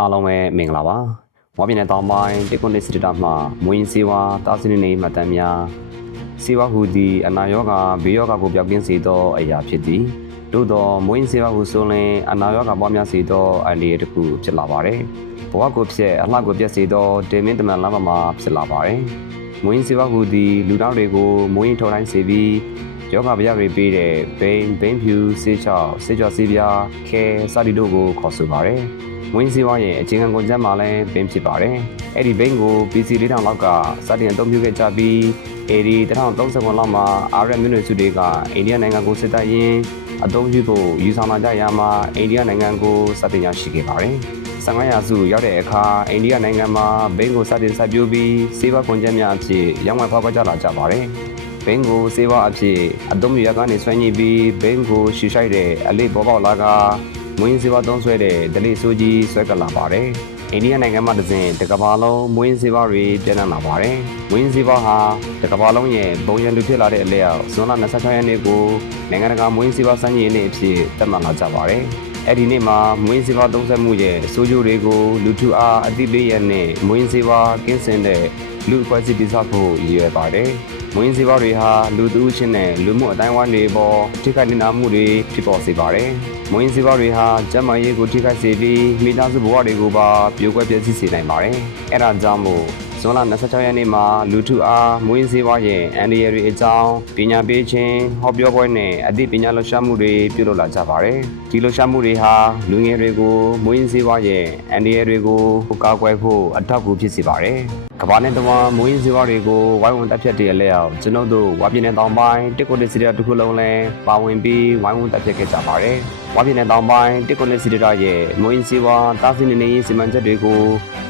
အားလုံးပဲမင်္ဂလာပါဝါပြည်နယ်တောင်ပိုင်းတစ်ကွန်နစ်စစ်တပ်မှမွေးစေဝါတာစနစ်နေမှတ်တမ်းများစေဝါဟုသည်အနာရောဂါဘေးရောဂါကိုပြောက်ကင်းစေသောအရာဖြစ်သည်သို့သောမွေးစေဝါဟုဆိုရင်အနာရောဂါပွားများစေသောအန္တရာယ်တစ်ခုဖြစ်လာပါတယ်ဘဝကိုဖြစ်အလှကိုပြတ်စေသောတေမင်းတမန်လမ်းမှာဖြစ်လာပါတယ်မွေးစေဝါဟုသည်လူသားတွေကိုမွေးထော်တိုင်းစေပြီးယောဂဗျာတွေပေးတဲ့ဘိန်းဖြူဆေးချောက်ဆေးကြောဆေးပြားခဲစသည်တို့ကိုခေါ်ဆိုပါတယ်။မွေးစေဝါရဲ့အခြေခံကုန်ချက်မှာလည်းဘိန်းဖြစ်ပါတယ်။အဲ့ဒီဘိန်းကို PC 4000လောက်ကစတင်အသုံးပြုခဲ့ကြပြီးအဲဒီ2030လောက်မှာအာရမျိုးနွယ်စုတွေကအိန္ဒိယနိုင်ငံကိုစစ်တပ်ရင်းအသုံးပြုဖို့ယူဆောင်လာကြရမှာအိန္ဒိယနိုင်ငံကိုစတင်ရရှိခဲ့ပါတယ်။15ရာစုရောက်တဲ့အခါအိန္ဒိယနိုင်ငံမှာဘိန်းကိုစတင်စိုက်ပျိုးပြီးစေဝါကုန်ချက်များအဖြစ်ရောင်းဝယ်ဖောက်ကားကြလာကြပါတယ်။ဘိန်းကိုစေဝါအဖြစ်အသုံးပြုရကနေဆွဲညှိပြီးဘိန်းကိုရှူရှိုက်တဲ့အလေးပေါ်ပေါက်လာကမွေးစေဝါသုံးဆွဲတဲ့ဒလိဆိုးကြီးဆွဲကလာပါတယ်။အိန္ဒိယနိုင်ငံမှာတစ်စဉ်တကဘာလုံးမွေးစေဝါတွေပြန့်နှံ့လာပါတယ်။မွေးစေဝါဟာတကဘာလုံးရဲ့ဘုံရန်လူဖြစ်လာတဲ့အလျောက်ဇွန်လ26ရက်နေ့ကိုနိုင်ငံတကာမွေးစေဝါစံချိန်နေ့အဖြစ်သတ်မှတ်လာကြပါတယ်။အဲ့ဒီနေ့မှာမွေးစေဝါသုံးဆွဲမှုရဲ့ဆိုးကျိုးတွေကိုလူထုအားအသိပေးရတဲ့မွေးစေဝါကင်းစင်တဲ့လူအဖွဲ့အစည်းတည်ဆောက်ဖို့ရည်ရွယ်ပါတယ်။မွေးစေဝါတွေဟာလူသူချင်းနဲ့လူမှုအတိုင်းအဝိုင်းတွေပေါ်ထိခိုက်နေတာမှုတွေဖြစ်ပေါ်စေပါတယ်။မွေးစေဝါတွေဟာကျန်းမာရေးကိုထိခိုက်စေပြီးမိသားစုဘဝတွေကိုပါပြိုကွဲပျက်စီးစေနိုင်ပါတယ်။အဲဒါကြောင့်မို့ဇွန်လ26ရက်နေ့မှာလူထုအားမွေးစေဝါရဲ့အန္တရာယ်တွေအကြောင်းပညာပေးခြင်းဟောပြောပွဲနဲ့အသိပညာလှူရှားမှုတွေပြုလုပ်လာကြပါတယ်။ဒီလှူရှားမှုတွေဟာလူငယ်တွေကိုမွေးစေဝါရဲ့အန္တရာယ်တွေကိုကာကွယ်ဖို့အထောက်အကူဖြစ်စေပါတယ်။ကမ္ဘာနဲ့တဝမ်းမွေးစေဝါတွေကိုဝိုင်းဝန်းတပ်ဖြတ်တဲ့အလျောက်ကျွန်ုပ်တို့ဝါပြည်နယ်တောင်ပိုင်းတစ်ကွန်နစ်စီတစ်ခုလုံးလဲပါဝင်ပြီးဝိုင်းဝန်းတပ်ဖြတ်ခဲ့ကြပါတယ်။ဝါပြည်နယ်တောင်ပိုင်းတစ်ကွန်နစ်စီရဲ့မွေးစေဝါတာစနစ်နေရေးစီမံချက်တွေကို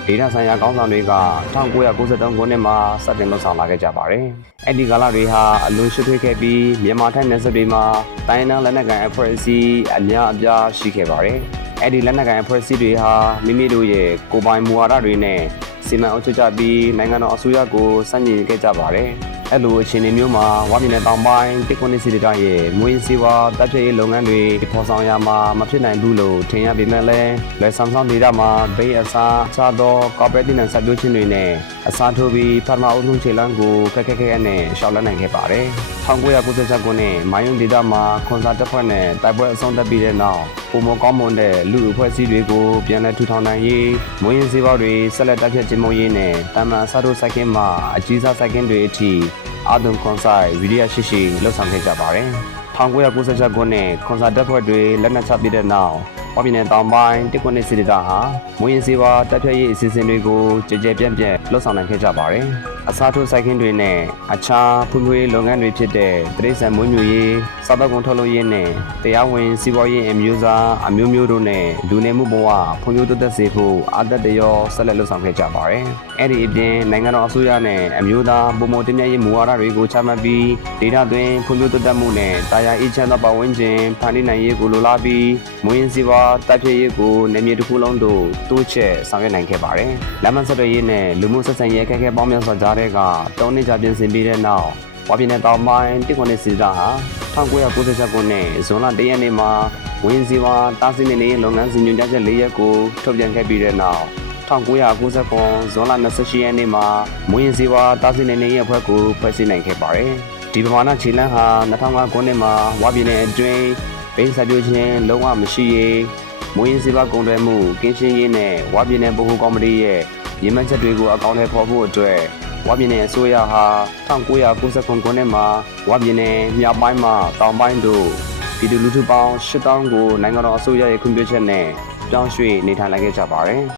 ဒေသဆိုင်ရာကောင်းဆောင်တွေက1993ခုနှစ်မှာစတင်လှုပ်ဆောင်လာခဲ့ကြပါတယ်။အဲ့ဒီကာလတွေဟာအလွန်ရှုပ်ထွေးခဲ့ပြီးမြန်မာထိုင်းနယ်စပ်တွေမှာတိုင်းနယ်လက်နက်ကိုင်အဖွဲ့အစည်းအများအပြားရှိခဲ့ပါတယ်။အဲ့ဒီလက်နက်ကိုင်အဖွဲ့အစည်းတွေဟာမိမိတို့ရဲ့ကိုယ်ပိုင်မူဝါဒတွေနဲ့စီမံအုပ်ချုပ်ကြပြီးနိုင်ငံတော်အစိုးရကိုစန့်ကျင်ခဲ့ကြပါတယ်။အဲ့လိုအခြေအနေမျိုးမှာဝါပြည်နယ်တောင်ပိုင်းတစ်ကွန်နစ်စီရဲ့မွေးစေဝါတပ်ဖြတ်ရေးလုပ်ငန်းတွေဖော်ဆောင်ရမှာမဖြစ်နိုင်ဘူးလို့ထင်ရပေမဲ့လည်းလက်ဆောင်ဆောင်ဒေသမှာဘိန်းအစားအခြားသောကော်ပိုရေးတီနဲ့ဆက်ပြိုးခြင်းတွေနဲ့အစားထိုးပြီးပထမအုပ်ဆုံးခြေလှမ်းကိုခက်ခဲနဲ့ရှောက်လန်းနိုင်ခဲ့ပါတယ်။1996ခုနှစ်မိုင်းယုံဒေသမှာခွန်စာတပ်ဖွဲ့နဲ့တိုက်ပွဲအဆုံးသတ်ပြီးတဲ့နောက်ပုံမကောင်းမွန်တဲ့လူအဖွဲ့အစည်းတွေကိုပြန်လည်ထူထောင်နိုင်ရေးမွေးစေဝါတွေဆက်လက်တပ်ဖြတ်ခြင်းမုံရေးနဲ့တာမန်အစားထိုးစိုက်ကင်းမှာအကြီးစားစိုက်ကင်းတွေအထိအာဒွန်ကွန်ဆိုင်ဗီဒီယိုရှိလှုပ်ဆောင်ခဲ့ကြပါတယ်။1996ခုနှစ်ခွန်စာတပ်ဖွဲ့တွေလက်နက်ချပြီးတဲ့နောက်ဝါပြည်နယ်တောင်ပိုင်းတစ်ကွန်နစ်စီဟာမွေးစေဝါတပ်ဖြတ်ရေးအစီအစဉ်တွေကိုကြည်ကြဲပြန့်လှုပ်ဆောင်နိုင်ခဲ့ကြပါတယ်။အစားထိုးစိုက်ကင်းတွေနဲ့အခြားဖွံ့ဖြိုးရေးလုပ်ငန်းတွေဖြစ်တဲ့တရိတ်ဆန်မွေးမြူရေးစားသောက်ကုန်ထုတ်လုပ်ရေးနဲ့တရားဝင်စီးပွားရေးအမျိုးအစားအမျိုးမျိုးတို့နဲ့လူနေမှုဘဝဖွံ့ဖြိုးတိုးတက်စေဖို့အသက်တရောဆက်လက်လှုပ်ဆောင်ခဲ့ကြပါတယ်။အဲ့ဒီအပြင်နိုင်ငံတော်အစိုးရနဲ့အမျိုးသားဗဟိုတင်ပြရေးမူဝါဒတွေကိုချမှတ်ပြီးဒေသတွင်းဖွံ့ဖြိုးတိုးတက်မှုနဲ့တာယာအေးချမ်းသောပတ်ဝန်းကျင်ဖန်တီးနိုင်ရေးကိုလိုလားပြီးမွေးစေဝါတပ်ဖြတ်ရေးကိုနေမြေတစ်ခုလုံးသို့တိုးချဲ့ဆောင်ရွက်နိုင်ခဲ့ပါတယ်။လမ်းမဆက်သွယ်ရေးနဲ့လူမှုဆက်ဆံရေးအခက်အခဲပေါင်းများစွာကြားတဲ့က3နှစ်ကြာပြင်ဆင်ပြီးတဲ့နောက်ဝါပြည်နယ်တောင်ပိုင်းတစ်ကွန်နစ်စီဟာ1996ခုနှစ်ဇွန်လ1ရက်နေ့မှာဝင်းစီဝါတာစနစ်နေလုပ်ငန်းစဉ်ညွှန်ကြားချက်4ရက်ကိုထုတ်ပြန်ခဲ့ပြီးတဲ့နောက်1999ဇွန်လ28ရက်နေ့မှာမွေးစေဝါတာစနစ်နေရဲ့အဖွဲ့ကိုဖွဲ့စည်းနိုင်ခဲ့ပါတယ်။ဒီပမာဏခြေလှမ်းဟာ2005ခုနှစ်မှာဝါပြည်နယ်အတွင်းဘိန်းစိုက်ပျိုးခြင်းလုံးဝမရှိရေးမွေးစေဝါကုန်သွယ်မှုကင်းရှင်းရေးနဲ့ဝါပြည်နယ်ဗဟိုကော်မတီရဲ့ရည်မှန်းချက်တွေကိုအကောင့်ထဲပေါ်ဖို့အတွက်ဝါပြည်နယ်အစိုးရဟာ1999ခုနှစ်မှာဝါပြည်နယ်မြောက်ပိုင်းမှတောင်ပိုင်းတို့ပြည်သူလူထုပေါင်း8000ကိုနိုင်ငံတော်အစိုးရရဲ့ခွင့်ပြုချက်နဲ့ပြောင်းရွှေ့နေထိုင်လာခဲ့ကြပါတယ်